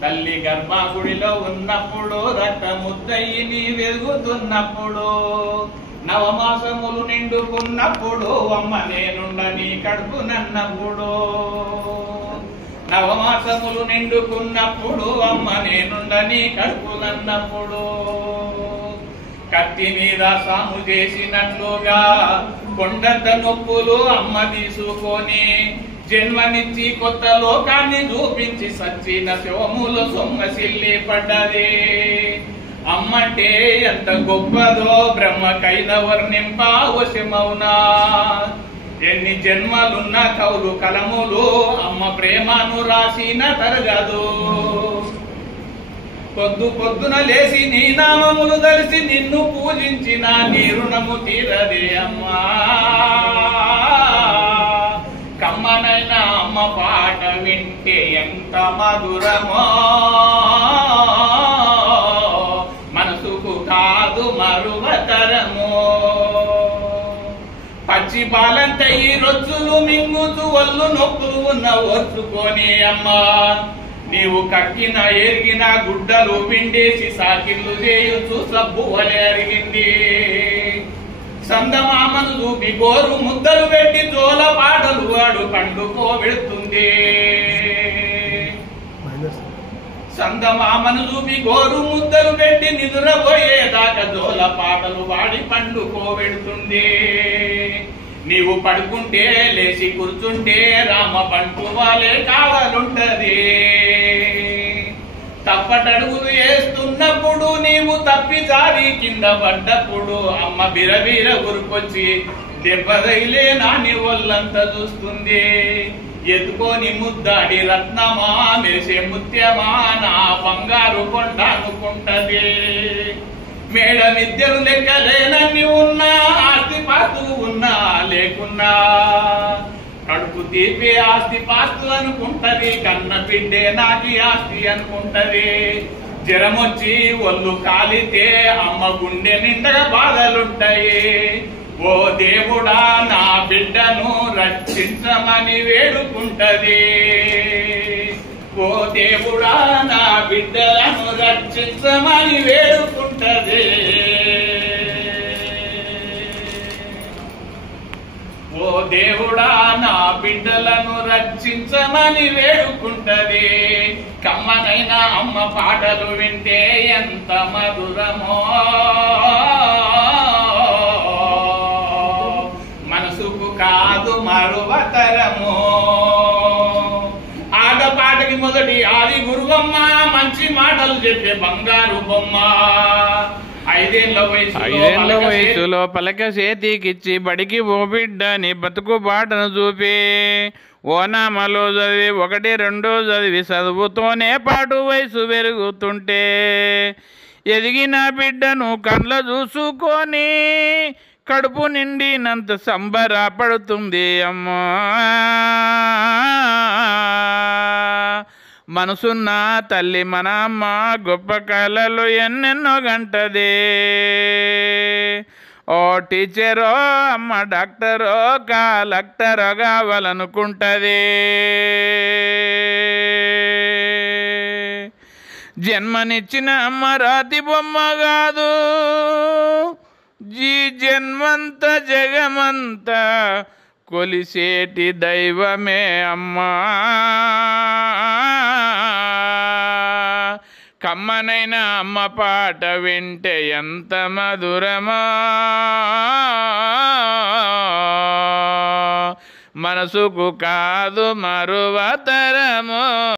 తల్లి గర్భగుడిలో ఉన్నప్పుడు రక్తముద్దయి నీ వెలుగుతున్నప్పుడు నవమాసములు నిండుకున్నప్పుడు అమ్మ నేనుండ నీ కడుపునన్నప్పుడు నవమాసములు నిండుకున్నప్పుడు అమ్మ నేనుండ నీ కడుపునన్నప్పుడు కత్తి మీద సాము చేసినట్లుగా కొండంత నొప్పులు అమ్మ తీసుకొని జన్మనిచ్చి కొత్త లోకాన్ని చూపించి సచ్చిన శివములు సొమ్మసిల్లి పడ్డది. అమ్మంటే ఎంత గొప్పదో బ్రహ్మకైన వర్ణింపవశమౌనా. ఎన్ని జన్మలున్న కౌలు కలములు అమ్మ ప్రేమను రాసిన తరగదు. పొద్దున లేసి నీ నామములు దలిసి నిన్ను పూజించిన నీ రుణము తీరదే అమ్మా. కమ్మనైన అమ్మ పాట వింటే ఎంత మధురమో, మనసుకు కాదు మరువతరమో. పచ్చి బాలంత ఈ రొచ్చులు మింగుతూ ఒళ్ళు నొప్పులు ఉన్న ఓర్చుకొని అమ్మా. నీవు కక్కిన ఎరిగిన గుడ్డలు పిండేసి సాకిళ్ళు చేయుచు సబ్బు వలె అరిగింది. సందమామను చూపి గోరు ముద్దలు పెట్టి జోల పాటలు వాడు పండుకోబెడుతుంది. సందమామను చూపి గోరు ముద్దలు పెట్టి నిద్రపోయేదాకా జోల పాటలు వాడి పండుకోబెడుతుంది. నీవు పడుకుంటే లేచి కూర్చుంటే రామ బంటు వాలే కావాలుంటది. తప్పటడుగులు వేస్తున్నప్పుడు నీవు తప్పి జారి కింద పడ్డప్పుడు అమ్మ బిరబీర గురికొచ్చి దెబ్బదైలే నాని ఒళ్ళంతా చూస్తుంది. ఎత్తుకొని ముద్దాడి రత్నమా మెరిసే ముత్యమా నా బంగారు కొండ అనుకుంటది. మేడ విద్యలు లెక్కలేనన్ని ఉన్నా, ఆస్తి పాస్తులు ఉన్నా లేకున్నా, కడుపు తీపి ఆస్తి పాస్తులు అనుకుంటది. కన్న బిడ్డే నాకి ఆస్తి అనుకుంటది. జ్వరమొచ్చి ఒళ్ళు కాలితే అమ్మ గుండె నిండగా బాధలుంటాయి. ఓ దేవుడా నా బిడ్డను రక్షించమని వేడుకుంటది. ఓ దేవుడా నా బిడ్డలను రక్షించమని వేడుకుంటది. ఓ దేవుడా నా బిడ్డలను రక్షించమని వేడుకుంటది. కమ్మనైన అమ్మ పాటలు వింటే ఎంత మధురమో, మనసుకు కాదు మరువతరమో. ఆటపాటకి మొదటి ఆది గురువమ్మ, మంచి మాటలు చెప్పే బంగారు బొమ్మ. ఐదేళ్ల వయసులో పలక చేతికిచ్చి బడికి ఓ బిడ్డని బతుకు బాటను చూపి ఓనామలో చదివి 1, 2 చదివి చదువుతోనే పాటు వయసు పెరుగుతుంటే ఎదిగిన బిడ్డను కండ్ల చూసుకొని కడుపు నిండినంత సంబరపడుతుంది అమ్మా. మనసున్న తల్లి మన అమ్మ గొప్ప కళలు ఎన్నెన్నో గంటదే. ఓ టీచరో అమ్మ డాక్టరో కలెక్టరో కావాలనుకుంటది. జన్మనిచ్చిన అమ్మ రాతి బొమ్మ కాదు, ఈ జన్మంత జగమంతా కొలిసేటి దైవమే అమ్మా. కమ్మనైన అమ్మ పాట వింటే ఎంత మధురమో, మనసుకు కాదు మరువతరమో.